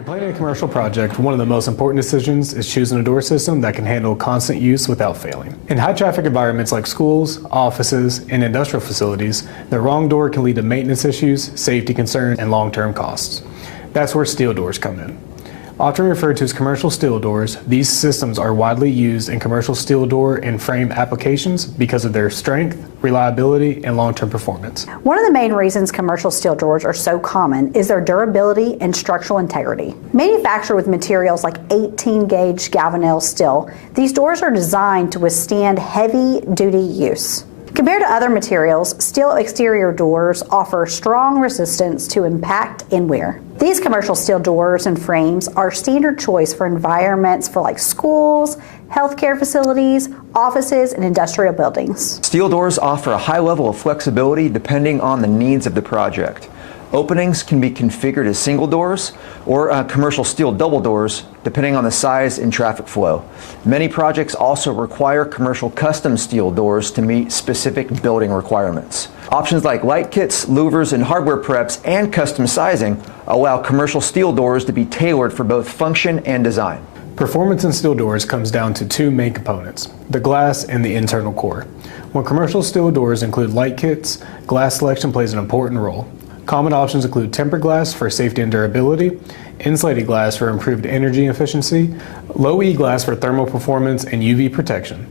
you're planning a commercial project, one of the most important decisions is choosing a door system that can handle constant use without failing. In high traffic environments like schools, offices, and industrial facilities, the wrong door can lead to maintenance issues, safety concerns, and long-term costs. That's where steel doors come in. Often referred to as commercial steel doors, these systems are widely used in commercial steel door and frame applications because of their strength, reliability, and long-term performance. One of the main reasons commercial steel doors are so common is their durability and structural integrity. Manufactured with materials like 18-gauge galvanized steel, these doors are designed to withstand heavy-duty use. Compared to other materials, steel exterior doors offer strong resistance to impact and wear. These commercial steel doors and frames are standard choice for environments for like schools, healthcare facilities, offices, and industrial buildings. Steel doors offer a high level of flexibility depending on the needs of the project. Openings can be configured as single doors or commercial steel double doors depending on the size and traffic flow. Many projects also require commercial custom steel doors to meet specific building requirements. Options like light kits, louvers, and hardware preps and custom sizing allow commercial steel doors to be tailored for both function and design. Performance in steel doors comes down to two main components, the glass and the internal core. When commercial steel doors include light kits, glass selection plays an important role. Common options include tempered glass for safety and durability, insulated glass for improved energy efficiency, low E glass for thermal performance and UV protection.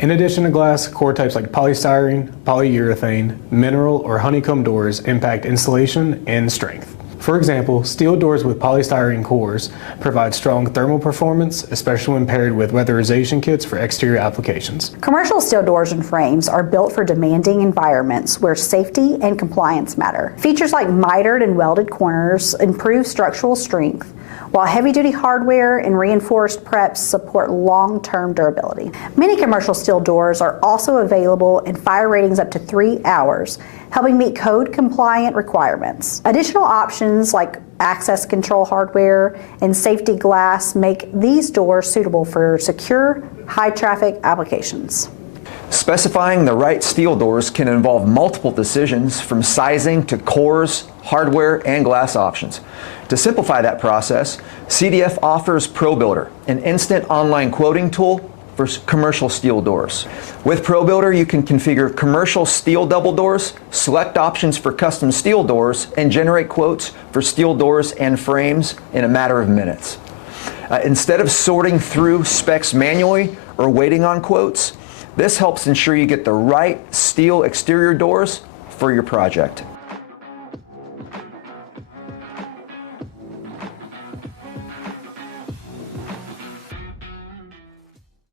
In addition to glass, core types like polystyrene, polyurethane, mineral, or honeycomb doors impact installation and strength. For example, steel doors with polystyrene cores provide strong thermal performance, especially when paired with weatherization kits for exterior applications. Commercial steel doors and frames are built for demanding environments where safety and compliance matter. Features like mitered and welded corners improve structural strength, while heavy-duty hardware and reinforced preps support long-term durability. Many commercial steel doors are also available in fire ratings up to 3 hours, helping meet code-compliant requirements. Additional options like access control hardware and safety glass make these doors suitable for secure, high-traffic applications. Specifying the right steel doors can involve multiple decisions from sizing to cores, hardware, and glass options. To simplify that process, CDF offers ProBuilder, an instant online quoting tool for commercial steel doors. With ProBuilder, you can configure commercial steel double doors, select options for custom steel doors, and generate quotes for steel doors and frames in a matter of minutes. Instead of sorting through specs manually or waiting on quotes, this helps ensure you get the right steel exterior doors for your project.